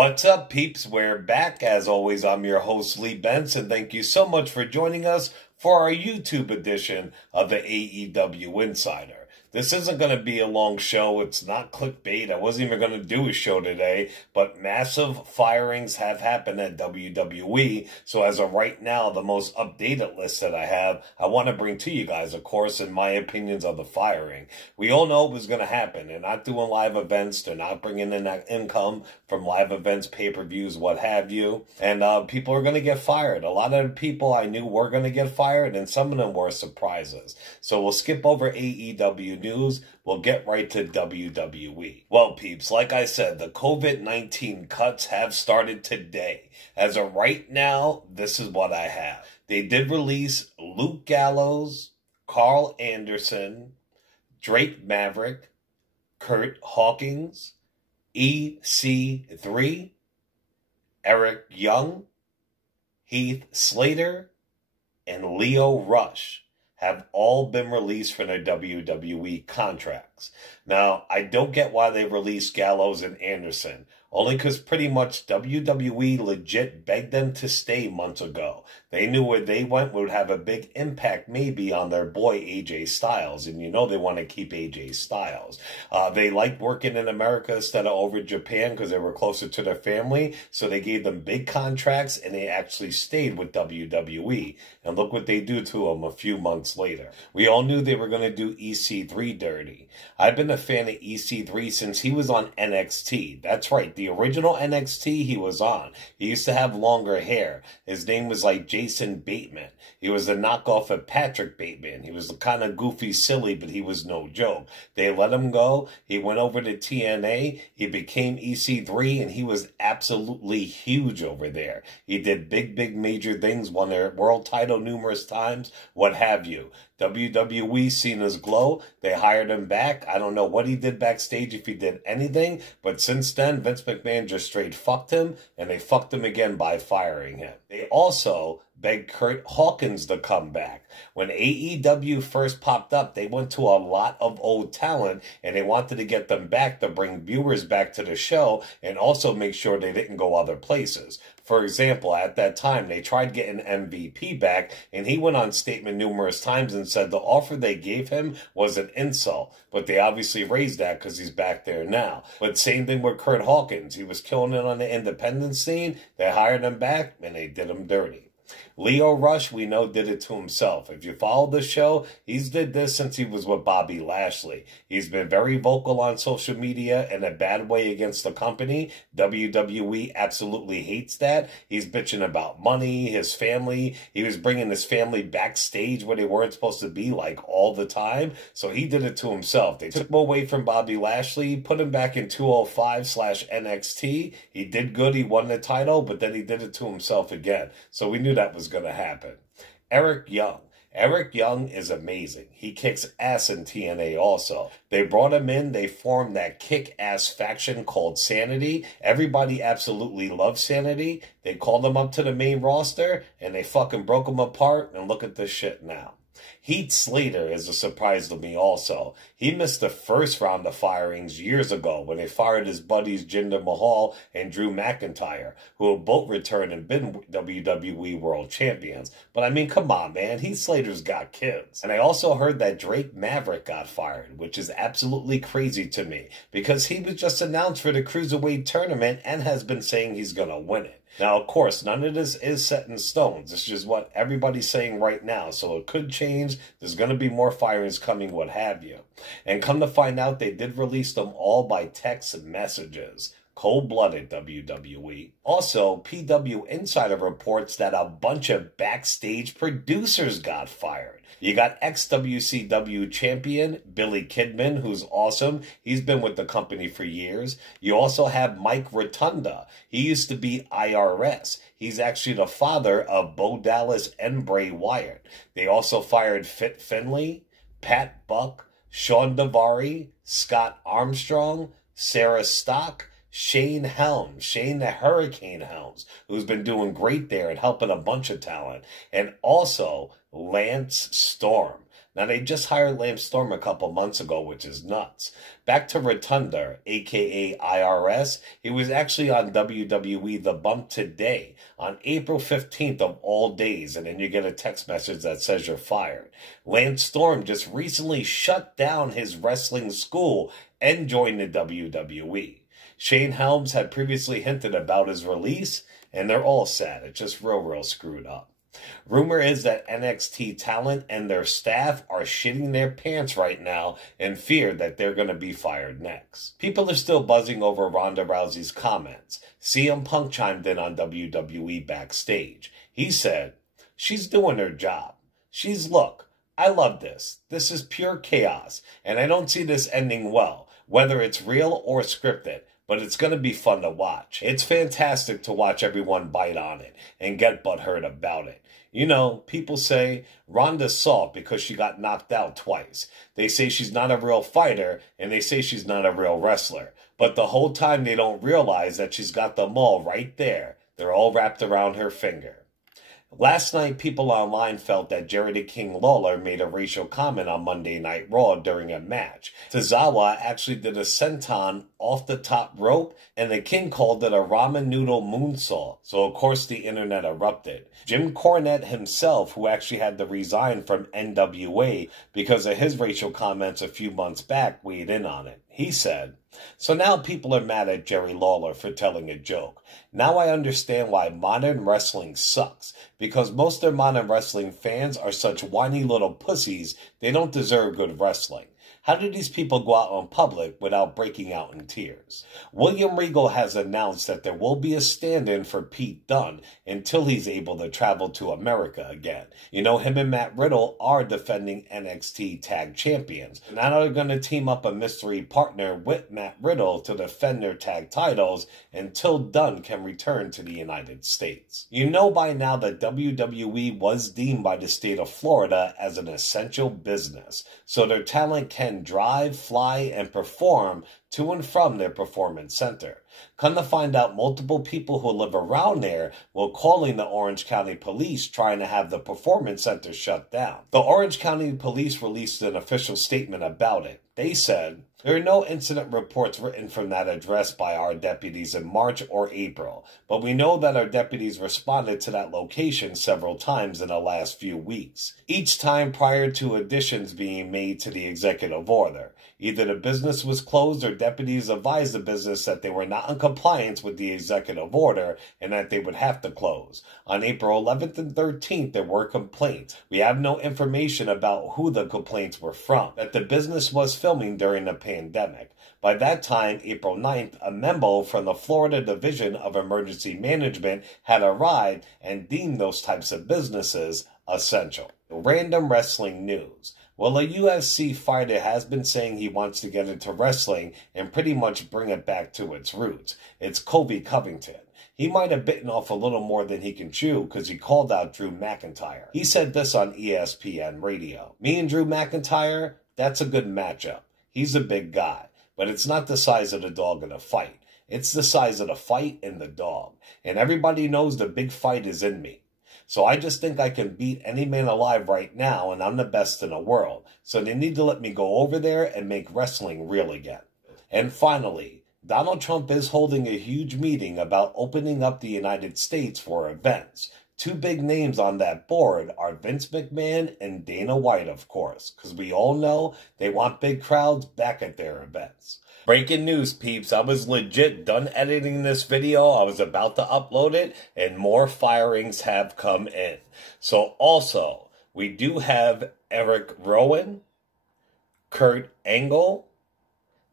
What's up, peeps? We're back. As always, I'm your host, Lee Benson. Thank you so much for joining us for our YouTube edition of the AEW Insider. This isn't going to be a long show. It's not clickbait. I wasn't even going to do a show today, but massive firings have happened at WWE. So as of right now, the most updated list that I have, I want to bring to you guys, of course, in my opinions of the firing. We all know it was going to happen. They're not doing live events. They're not bringing in that income from live events, pay-per-views, what have you. And people are going to get fired. A lot of the people I knew were going to get fired, and some of them were surprises. So we'll skip over AEW news. We'll get right to WWE. Well, peeps, like I said, the COVID-19 cuts have started today. As of right now, this is what I have. They did release Luke Gallows, Carl Anderson, Drake Maverick, Kurt Hawkins, EC3, Eric Young, Heath Slater, and Lio Rush have all been released from their WWE contracts. Now, I don't get why they released Gallows and Anderson, only because pretty much WWE legit begged them to stay months ago. They knew where they went would have a big impact maybe on their boy AJ Styles, and you know they want to keep AJ Styles. They liked working in America instead of over Japan because they were closer to their family, so they gave them big contracts and they actually stayed with WWE. And look what they do to them a few months later. We all knew they were going to do EC3 dirty. I've been a fan of EC3 since he was on NXT. That's right, the original NXT he was on. He used to have longer hair. His name was like Jason Bateman. He was a knockoff of Patrick Bateman. He was kind of goofy, silly, but he was no joke. They let him go. He went over to TNA. He became EC3, and he was absolutely huge over there. He did big major things, won their world title numerous times, what have you. WWE seen his glow. They hired him back. I don't know what he did backstage, if he did anything, but since then, Vince McMahon just straight fucked him, and they fucked him again by firing him. They also begged Kurt Hawkins to come back. When AEW first popped up, they went to a lot of old talent, and they wanted to get them back to bring viewers back to the show and also make sure they didn't go other places. For example, at that time, they tried getting MVP back, and he went on statement numerous times and said the offer they gave him was an insult. But they obviously raised that because he's back there now. But same thing with Kurt Hawkins. He was killing it on the independent scene. They hired him back, and they did him dirty. Lio Rush, we know, did it to himself. If you follow the show, he's did this since he was with Bobby Lashley. He's been very vocal on social media in a bad way against the company. WWE absolutely hates that. He's bitching about money, his family. He was bringing his family backstage where they weren't supposed to be, like, all the time. So he did it to himself. They took him away from Bobby Lashley, put him back in 205/NXT. He did good. He won the title, but then he did it to himself again. So we knew that was going to happen. Eric Young. Eric Young is amazing. He kicks ass in TNA also. They brought him in. They formed that kick-ass faction called Sanity. Everybody absolutely loves Sanity. They called him up to the main roster, and they fucking broke him apart, and look at this shit now. Heath Slater is a surprise to me also. He missed the first round of firings years ago when they fired his buddies Jinder Mahal and Drew McIntyre, who have both returned and been WWE World Champions. But I mean, come on, man. Heath Slater's got kids. And I also heard that Drake Maverick got fired, which is absolutely crazy to me because he was just announced for the Cruiserweight tournament and has been saying he's going to win it. Now, of course, none of this is set in stone. This is what everybody's saying right now. So it could change. There's going to be more firings coming, what have you. And come to find out, they did release them all by text messages. Cold-blooded, WWE. Also, PW Insider reports that a bunch of backstage producers got fired. You got ex-WCW champion Billy Kidman, who's awesome. He's been with the company for years. You also have Mike Rotunda. He used to be IRS. He's actually the father of Bo Dallas and Bray Wyatt. They also fired Fit Finlay, Pat Buck, Sean Daivari, Scott Armstrong, Sarah Stock, Shane Helms, Shane the Hurricane Helms, who's been doing great there and helping a bunch of talent. And also Lance Storm. Now, they just hired Lance Storm a couple months ago, which is nuts. Back to Rotunda, a.k.a. IRS, he was actually on WWE The Bump today, on April 15th of all days, and then you get a text message that says you're fired. Lance Storm just recently shut down his wrestling school and joined the WWE. Shane Helms had previously hinted about his release, and they're all sad. It's just real screwed up. Rumor is that NXT talent and their staff are shitting their pants right now in fear that they're going to be fired next. People are still buzzing over Ronda Rousey's comments. CM Punk chimed in on WWE backstage. He said, "She's doing her job. Look, I love this. This is pure chaos, and I don't see this ending well, whether it's real or scripted. But it's going to be fun to watch. It's fantastic to watch everyone bite on it and get butthurt about it. You know, people say Ronda's soft because she got knocked out twice. They say she's not a real fighter, and they say she's not a real wrestler. But the whole time they don't realize that she's got them all right there. They're all wrapped around her finger." Last night, people online felt that Jerry the King Lawler made a racial comment on Monday Night Raw during a match. Tozawa actually did a senton off the top rope, and the King called it a ramen noodle moonsault. So, of course, the internet erupted. Jim Cornette himself, who actually had to resign from NWA because of his racial comments a few months back, weighed in on it. He said, "So now people are mad at Jerry Lawler for telling a joke. Now I understand why modern wrestling sucks, because most of modern wrestling fans are such whiny little pussies, they don't deserve good wrestling. How do these people go out in public without breaking out in tears?" William Regal has announced that there will be a stand-in for Pete Dunne until he's able to travel to America again. You know, him and Matt Riddle are defending NXT Tag Champions. Now they're going to team up a mystery partner with Matt Riddle to defend their tag titles until Dunne can return to the United States. You know by now that WWE was deemed by the state of Florida as an essential business, so their talent can drive, fly, and perform to and from their performance center. Come to find out, multiple people who live around there were calling the Orange County Police trying to have the performance center shut down. The Orange County Police released an official statement about it. They said, "There are no incident reports written from that address by our deputies in March or April, but we know that our deputies responded to that location several times in the last few weeks, each time prior to additions being made to the executive order. Either the business was closed or deputies advised the business that they were not in compliance with the executive order and that they would have to close. On April 11th and 13th, there were complaints. We have no information about who the complaints were from, that the business was filming during the pandemic. By that time, April 9th, a memo from the Florida Division of Emergency Management had arrived and deemed those types of businesses essential." Random wrestling news. Well, a UFC fighter has been saying he wants to get into wrestling and pretty much bring it back to its roots. It's Colby Covington. He might have bitten off a little more than he can chew because he called out Drew McIntyre. He said this on ESPN radio. "Me and Drew McIntyre, that's a good matchup. He's a big guy, but it's not the size of the dog in the fight. It's the size of the fight and the dog. And everybody knows the big fight is in me. So I just think I can beat any man alive right now, and I'm the best in the world. So they need to let me go over there and make wrestling real again." And finally, Donald Trump is holding a huge meeting about opening up the United States for events. Two big names on that board are Vince McMahon and Dana White, of course, because we all know they want big crowds back at their events. Breaking news, peeps. I was legit done editing this video. I was about to upload it, and more firings have come in. So also, we do have Eric Rowan, Kurt Angle,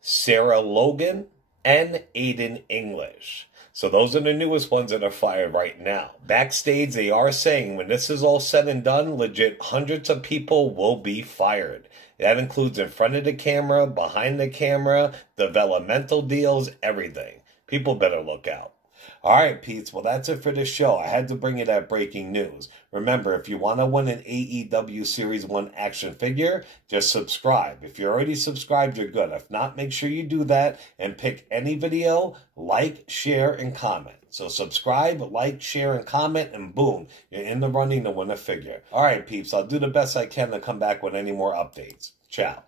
Sarah Logan, and Aiden English. So those are the newest ones that are fired right now. Backstage, they are saying when this is all said and done, legit hundreds of people will be fired. That includes in front of the camera, behind the camera, developmental deals, everything. People better look out. All right, Pete's. Well, that's it for this show. I had to bring you that breaking news. Remember, if you want to win an AEW Series 1 action figure, just subscribe. If you're already subscribed, you're good. If not, make sure you do that and pick any video, like, share, and comment. So subscribe, like, share, and comment, and boom, you're in the running to win a figure. All right, peeps, I'll do the best I can to come back with any more updates. Ciao.